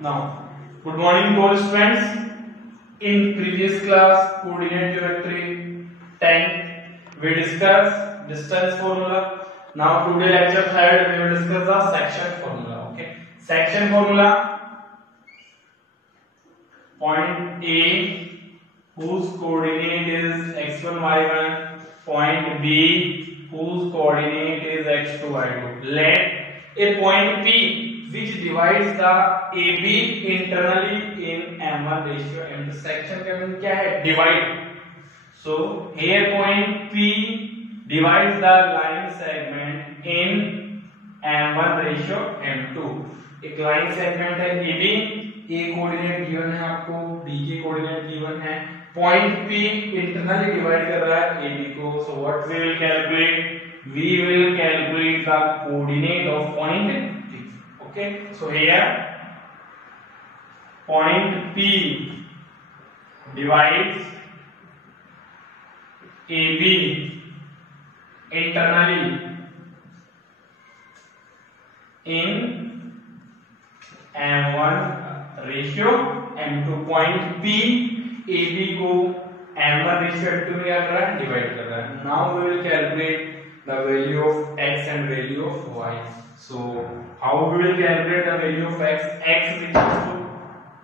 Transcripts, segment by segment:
Now, good morning to all students. In previous class, coordinate geometry 10, we discussed distance formula. Now, today lecture 3rd, we will discuss the section formula. Okay, section formula. Point A, whose coordinate is x1, y1. Point B, whose coordinate is x2, y2. Let a point P which divides the AB internally in M1 ratio intersection का mean क्या है? Divide. So here point P divides the line segment in M1 ratio M2. एक line segment है AB, A coordinate given है आपको, B के coordinate given है, point P internally divide कर रहा है AB को. So what we will calculate? We will calculate the coordinate of point P. Okay, so here point P divides AB internally in M1 ratio M2. Point P AB को M1 ratio M2 में क्या कर रहा है? Divide कर रहा है. Now we will calculate the value of x and value of y. So how we will calculate the value of x? X is equals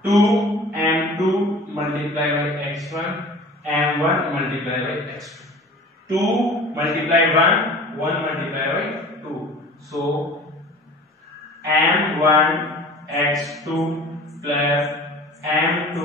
to 2m2 multiplied by x1, m1 multiplied by x2. 2 multiply 1, 1 multiplied by 2. So m1 x2 plus m2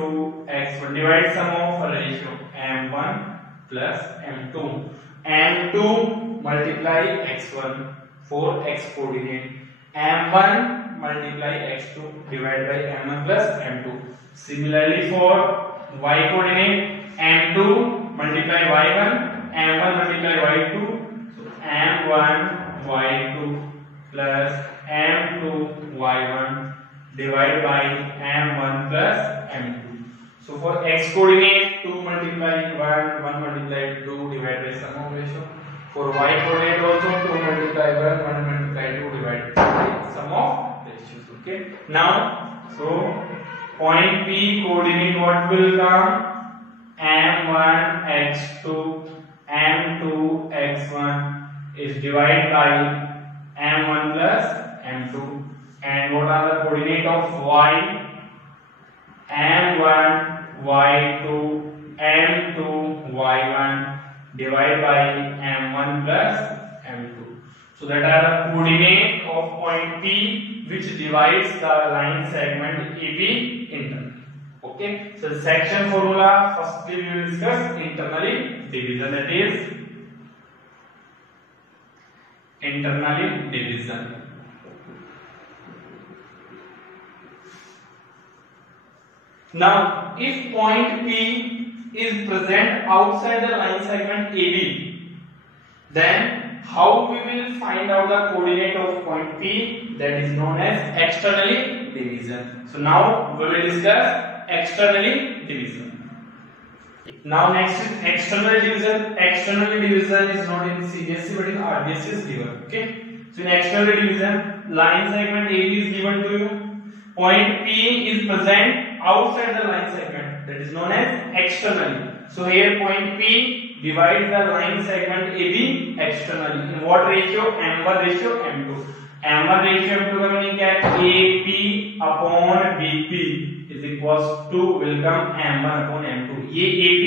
x1. Divide sum of ratio m1 plus m2. m2 multiply x1 for x coordinate, m1 multiply x2 divided by m1 plus m2. Similarly for y coordinate, m2 multiply y1, m1 multiply y2. So m1 y2 plus m2 y1 divided by m1 plus m2. So for x coordinate, 2 multiply 1, 1 multiply 2 divided by sum of ratio. For y coordinate also 2 multiply 1, 1 multiply 2 divided by sum of ratios. Okay. Now, so point P coordinate what will come? M1 x2, M2 x1 is divided by M1 plus M2. And what are the coordinate of y? M1 y2, M2 y1 divided by m1 plus m2. So that are the coordinate of point P which divides the line segment AB internally. Okay. So the section formula, firstly we will discuss internally division, that is internally division. Now if point P is present outside the line segment AB, then how we will find out the coordinate of point P? That is known as externally division. So now we will discuss externally division. Now next is external division. External division is not in CBSE but in RBSE is given. Okay. So in external division, line segment AB is given to you. Point P is present outside the line segment, that is known as externally. So here point P divides the line segment AB externally. In what ratio? M1 ratio M2. M1 ratio M2 का meaning क्या है? AP upon BP is equals to will come M1 upon M2. ये AP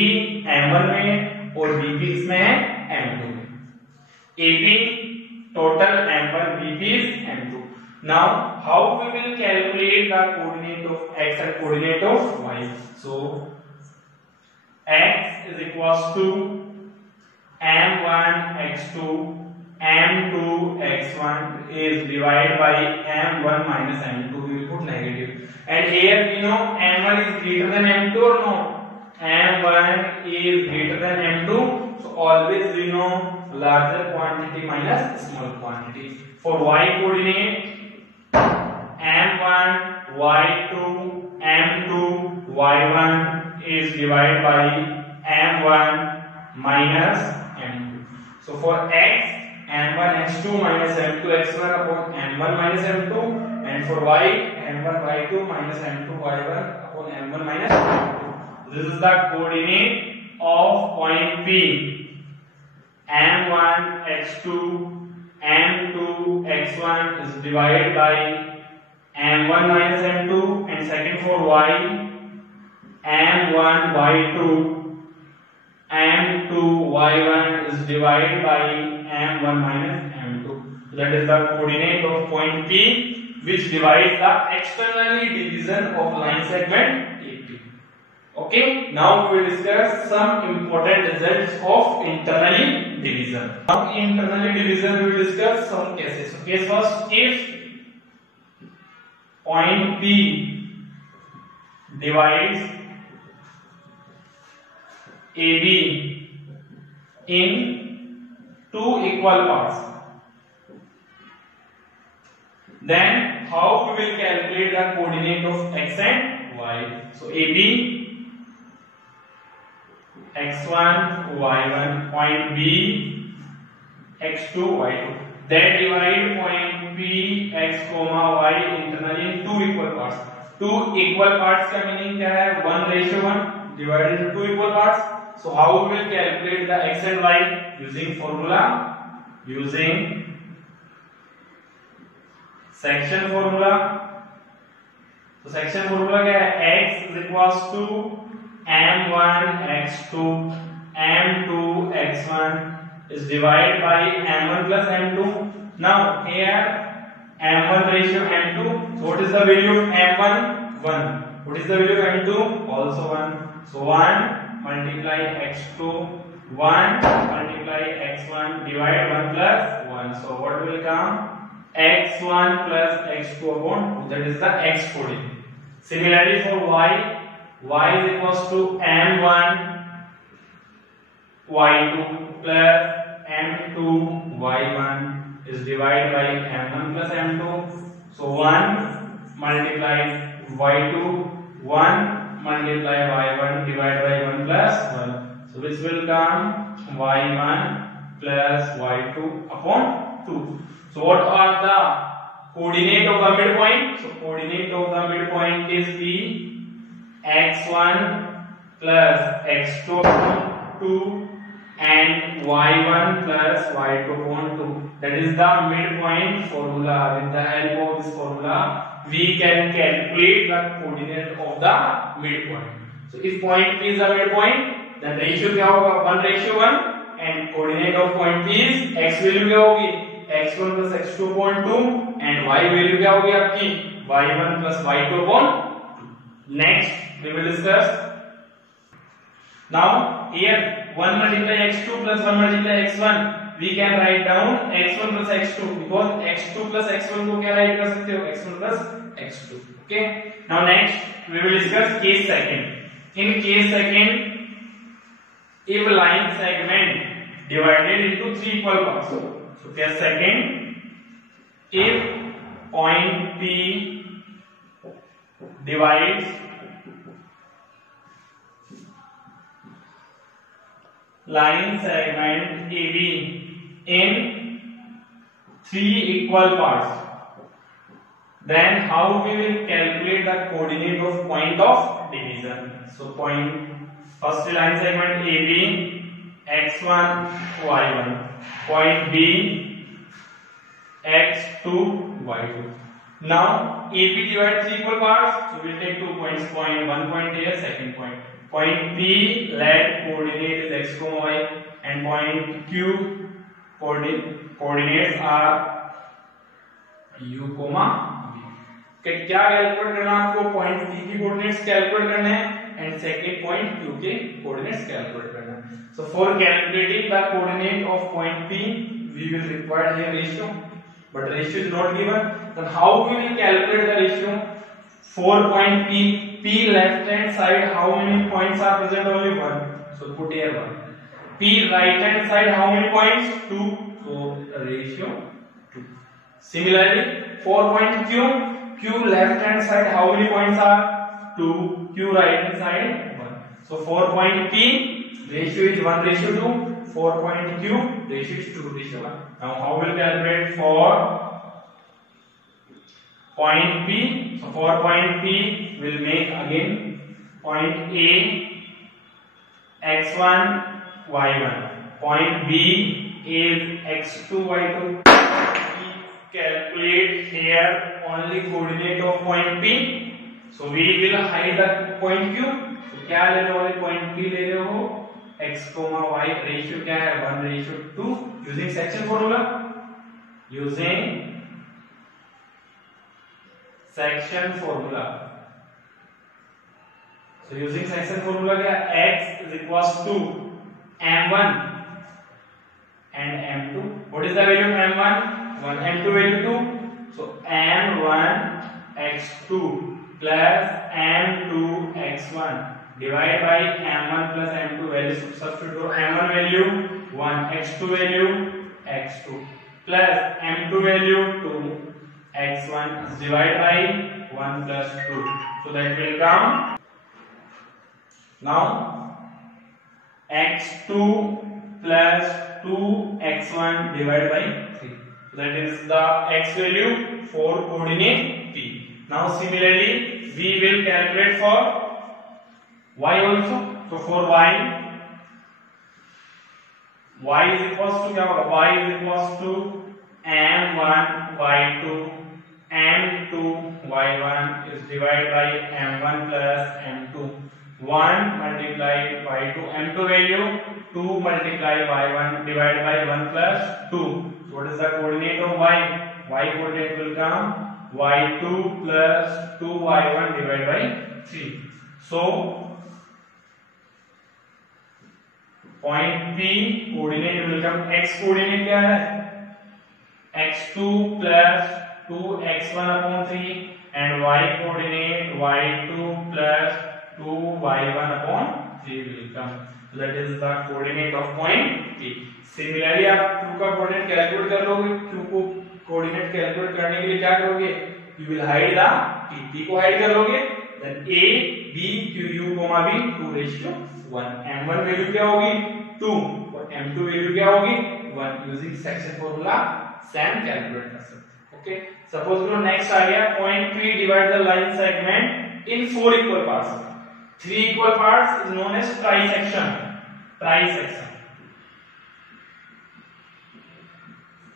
M1 में है और BP इसमें है M2 में. AP total M1, BP is M2. Now, how we will calculate the coordinate of x and coordinate of y? So, x is equals to m1 x2, m2 x1 is divided by m1 minus m2. We will put negative. And here we know m1 is greater than m2 or no? m1 is greater than m2. So, always we know larger quantity minus small quantity. For y coordinate, m1 y2 m2 y1 is divided by m1 minus m2. So for x, m1 x2 minus m2 x1 upon m1 minus m2, and for y m1 y2 minus m2 y1 upon m1 minus m2. This is the coordinate of point P. m1 x2 m2 x1 is divided by m1 minus m2, and second for y m1 y2 m2 y1 is divided by m1 minus m2. That is the coordinate of point P, which divides the externally division of line segment AP. Okay, now we will discuss some important results of internally division. Now in internally division we will discuss some cases. So case first, if point P divides AB in two equal parts, then how we will calculate the coordinate of x and y? So AB x1 y1, point B x2 y2, that divide point P x comma y internally in two equal parts. Two equal parts का meaning क्या है? 1:1 divided into two equal parts. So how we will calculate the x and y? Using formula, using section formula. तो section formula क्या है? x is equals to m1 x2 m2 x1 is divided by m1 plus m2. Now here m1 ratio m2. So what is the value of m1? 1. What is the value of m2? Also 1. So 1 multiply x2, 1 multiply x1, divide 1 plus 1. So what will come? x1 plus x2 upon 2. That is the x coordinate. Similarly for y is equals to m1 y2 plus m2 y1 is divided by m1 plus m2. So 1 multiply y2, 1 multiply y1 divided by 1 plus 1. So which will come? y1 plus y2 upon 2. So what are the coordinate of the midpoint? So coordinate of the midpoint is the x1 plus x2 upon 2 and y1 plus y2 upon 2. That is the midpoint formula. With the help of this formula, we can calculate the coordinate of the midpoint. So if point P is the midpoint, then ratio क्या होगा? 1:1, and coordinate of point P is x value क्या होगी? x1 plus x2 upon 2, and y value क्या होगी आपकी? y1 plus y2 upon 2. Next we will discuss. Now here 1 multiply x2 plus 1 multiply x1, we can write down x1 plus x2, because x2 plus x1 को क्या write कर सकते हो? x1 plus x2. Okay. Now next we will discuss case second. In case second, if line segment divided into three equal parts. So case second, if point P divides line segment AB in three equal parts, then how we will calculate the coordinate of point of division? So point first line segment AB x1 y1, point B x2 y2. Now AB divides three equal parts, so we will take 2 points, point 1 point here, second point. Point P, let coordinate is x, y, and point Q coordinates are u, v. क्या calculate करना है आपको? Point P की coordinates calculate करने हैं and second point Q के coordinates calculate करना है. So for calculating the coordinate of point P, we will require here ratio, but ratio is not given. Then how we will calculate the ratio? For point P left hand side, how many points are present? Only 1. So put here 1. P right hand side, how many points? 2. So ratio 2. Similarly, for point Q left hand side, how many points are? 2. Q right hand side 1. So for point P, ratio is 1:2. For point Q, ratio is 2:1. Now how will calculate point P. So for point P, we'll make again point A x1 y1. Point B is x2 y2. We calculate here only coordinate of point P. So we will hide the point Q. So क्या ले रहे हो वाले point P ले रहे हो x, y ratio क्या है 1:2 using section formula. Using section formula. So using section formula क्या x is equals to m1 and m2. What is the value of m1? 1. M2 value 2. So m1 x2 plus m2 x1 divided by m1 plus m2 value. Substitute for m1 value 1, x2 value x2 plus m2 value 2, x1 is divided by 1 plus 2. So that will come. Now x2 plus 2x1 divided by 3. So that is the x value for coordinate P. Now similarly we will calculate for y also. So for y is equals to क्या होगा? Y is equals to m1 y2 m2 y1 is divided by m1 plus m2. 1 multiply y2 m2 value 2 multiply y1 divided by 1 plus 2. So what is the coordinate of y? Y coordinate will come y2 plus 2y1 divided by 3. So point P coordinate will come x coordinate क्या है? x2 plus 2x1 upon 3 and y coordinate y2 plus 2y1 upon 3 will come. So that is the coordinate of point P. Similarly आप q का coordinate calculate कर लोगे. q को coordinate calculate करने के लिए क्या करोगे? You will hide the p को hide कर लोगे. Then a b q u b 2:1. m1 value क्या होगी? 2 और m2 value क्या होगी? 1. Using section formula same calculate कर सकते. Okay. Suppose करो next आ गया point P divide the line segment in 4 equal parts. 3 equal parts is known as trisection. Trisection.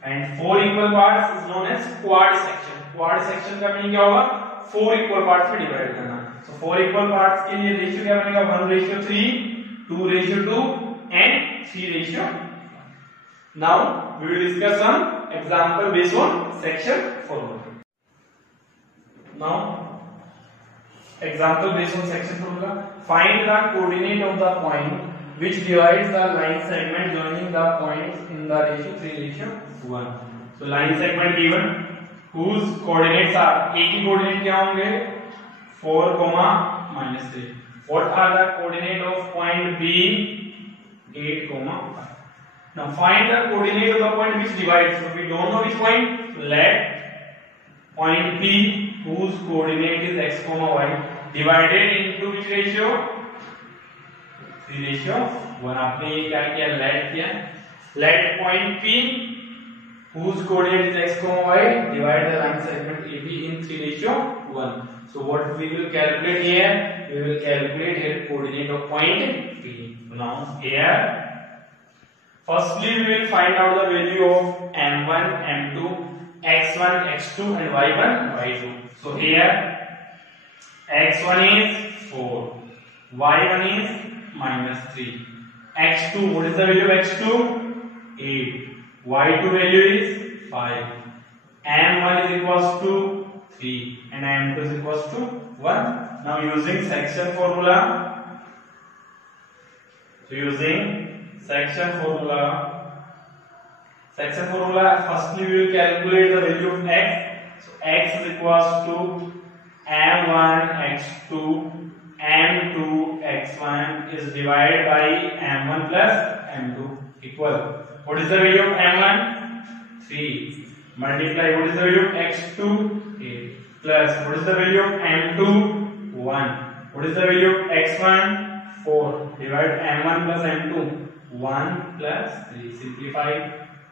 And 4 equal parts is known as quad section. Quad section का meaning क्या होगा? 4 equal parts में divide करना. So 4 equal parts के लिए ratio क्या बनेगा? 1:3, 2:2 and 3:1. Now we will discuss some example based on section formula. Now example based on section formula. Find the coordinate of the point which divides the line segment joining the points in the ratio 3:1. So line segment given whose coordinates are a की coordinate क्या होंगे? 4, -3. What are the coordinate of point B? 8, 5. Now find the coordinate of the point which divides. So we don't know which point. So let point P whose coordinate is x, y divided into which ratio? 3:1. आपने ये क्या किया? Let किया. Let point P whose coordinate is x, y divide the line segment AB in 3:1. So what we will calculate here? We will calculate here coordinate of point P. Now here firstly we will find out the value of m1, m2, x1, x2 and y1, y2. So here x1 is 4, y1 is -3, x2, what is the value of x2? 8, y2 value is 5, m1 is equals to 3 and m2 is equals to 1. Now using section formula, so using section formula, firstly we will calculate the value of x. So x is equals to m1 x2 m2 x1 is divided by m1 plus m2 equal. What is the value of m1? 3 multiply what is the value of x2? 8 plus what is the value of m2? 1. What is the value of x1? 4 divide m1 plus m2. 1 plus 3 simplify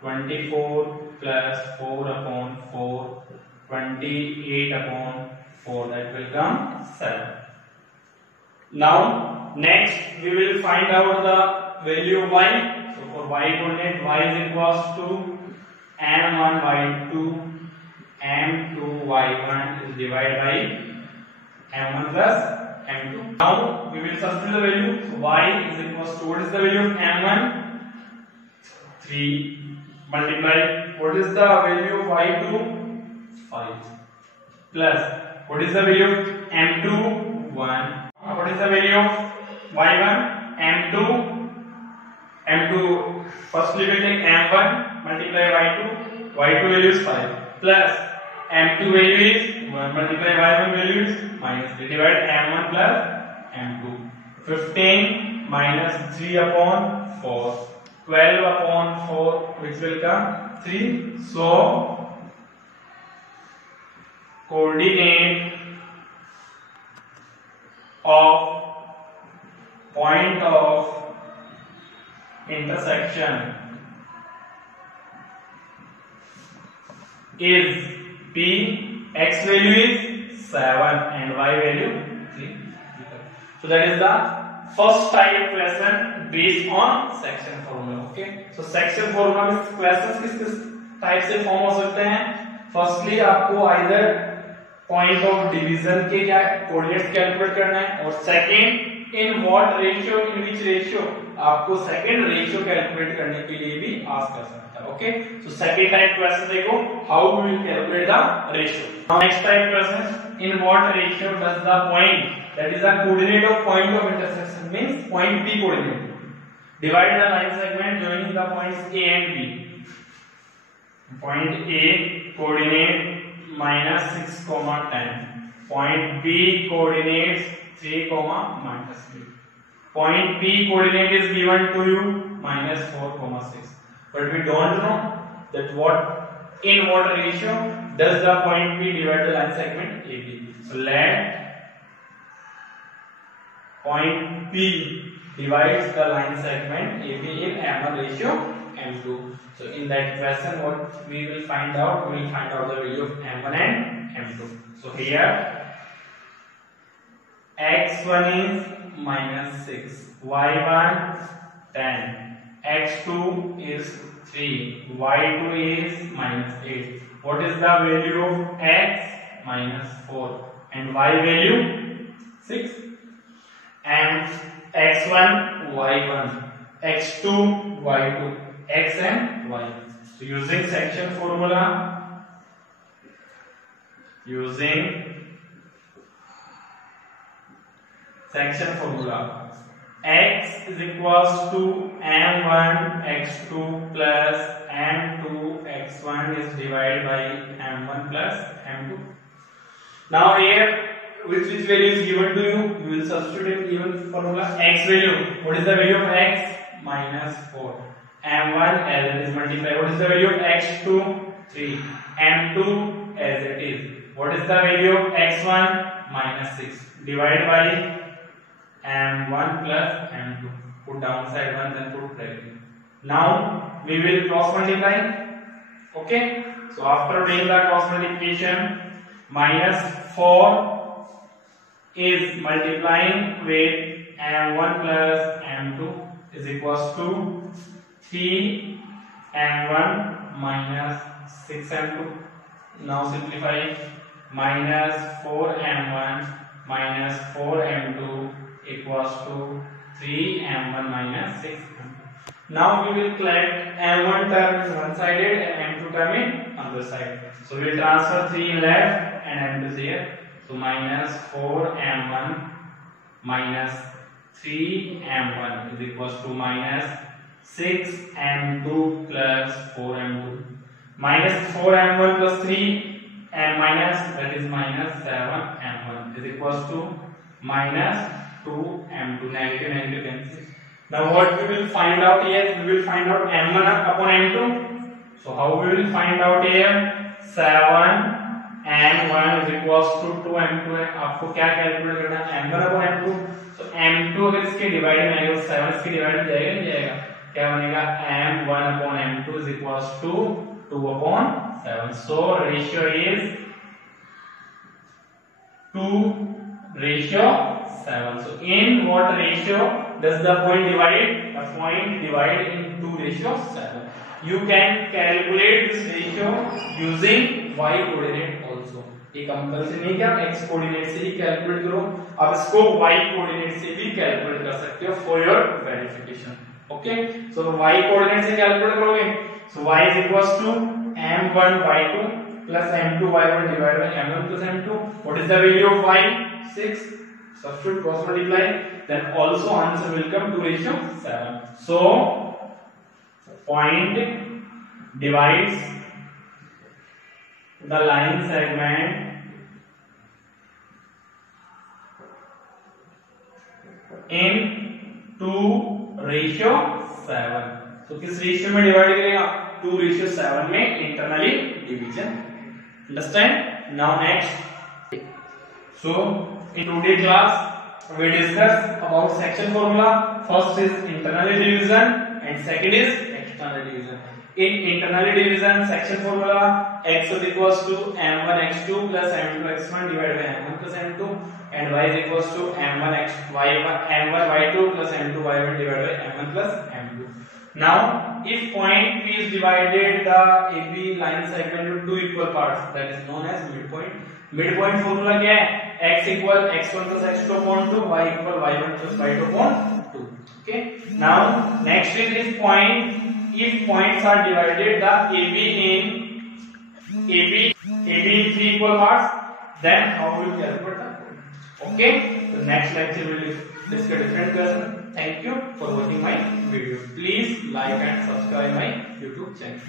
24 plus 4 upon 4 28 upon 4, that will come 7. Now next we will find out the value of y. So for y coordinate, y is equals to m1 y2 m2 y1 is divided by m1 plus m2. Now we will substitute the value. So y is equals to, what is the value of m1? 3 multiply, what is the value of y2? 5 plus, what is the value of m2? 1. What is the value of y1? m2. Firstly we take m1 multiply y2. y2 value is 5 plus m2 value is 1 multiply y1 value is minus 3. Divide m1 plus m2. 15 minus 3 upon 4. 12 upon 4, which will come 3. So coordinate of point of intersection is P. X value is 7 and y value 3. So that is the first type question based on section formula. Okay, so section formula में questions किस type से form हो सकते हैं? Firstly आपको either point of division के क्या coordinates calculate करना है, और second in what ratio, in which ratio, आपको सेकंड रेशियो कैलकुलेट करने के लिए भी आस्क कर सकता है. Okay, so second type question देखो, how we will calculate the ratio. Next type question, in what ratio does the point that is the coordinate of point of intersection, means point P coordinate, divide the line segment joining the points A and B. Point A coordinate minus 6, 10. Point B coordinates 3, minus 3. Point P coordinate is given to you minus 4, 6. But we don't know that in what ratio does the point P divide the line segment AB. So let point P divides the line segment AB in M1 ratio M2. So in that question, what we will find out? We will find out the value of M1 and M2. So here X1 is minus 6, Y1 10, X2 is 3, Y2 is minus 8. What is the value of X? Minus 4 and Y value 6. And x1 y1, x2 y2, x and y. So using section formula, x is equals to m1 x2 plus m2 x1 is divided by m1 plus m2. Now here, which value is given to you? You will substitute in given formula. X value. What is the value of x? Minus 4. M1 as it is multiplied. What is the value of x2? 3. M2 as it is. What is the value of x1? Minus 6. Divided by M1 plus M2. Put downside 1, then put bracket. Now we will cross multiply. Okay. So after doing the cross multiplication, minus 4 is multiplying with m1 plus m2 is equals to 3 m1 minus 6 m2. Now simplify, minus 4 m1 minus 4 m2 equals to 3 m1 minus 6 m2. Now we will collect m1 term one sided and m2 term in other side. So we will transfer 3 in left and m2 is here. So minus 4 m1 minus 3 m1 is equals to minus 6 m2 plus 4 m2. Minus 4 m1 plus 3 and minus, that is minus 7 m1 is equals to minus 2 m2. Negative cancel. Now what we will find out here? We will find out m1 upon m2. So how we will find out here? 7 m1 is equals to 2 m2 है. आपको क्या calculate करना है? m1 upon m2. तो m2 अगर इसके divide में आएगा 7 इसके डिवाइड में जाएगा नहीं जाएगा? क्या बनेगा? m1 upon m2 is equals to 2 upon 7. So ratio is 2:7. So in what ratio does the point divide? The point divide in 2:7. You can calculate this ratio using y coordinate also. ये compulsory नहीं कि आप x coordinate से ही calculate करो, आप इसको y coordinate से भी कैलकुलेट कर सकते हो for your verification. Okay, so y coordinate से कैलकुलेट करोगे, so y is equals to m1y2 plus m2y1 divided by m1 plus m2. What is the value of y? 6. Substitute, cross multiply, then also answer will come 2:7. So point divides the line segment in 2:7. तो किस ratio में divide करेगा? 2:7 में internally division. Understand? Now next. So in today's class we discuss about section formula. First is internally division and second is external division. In internally division section formula, x is equals to m1 x2 plus m2 x1 divided by m1 plus m2, and y is equals to m1 y2 plus m2 y1 divided by m1 plus m2. Now if point P is divided the AB line segment into two equal parts, that is known as midpoint. Midpoint formula क्या है? x equal x1 plus x2 upon 2, y equal y1 plus y2 upon 2. Okay. Now next is if points are divided the AB in three equal parts, then how we will calculate the point? Okay. So next lecture we will discuss different question. Thank you for watching my video. Please like and subscribe my YouTube channel.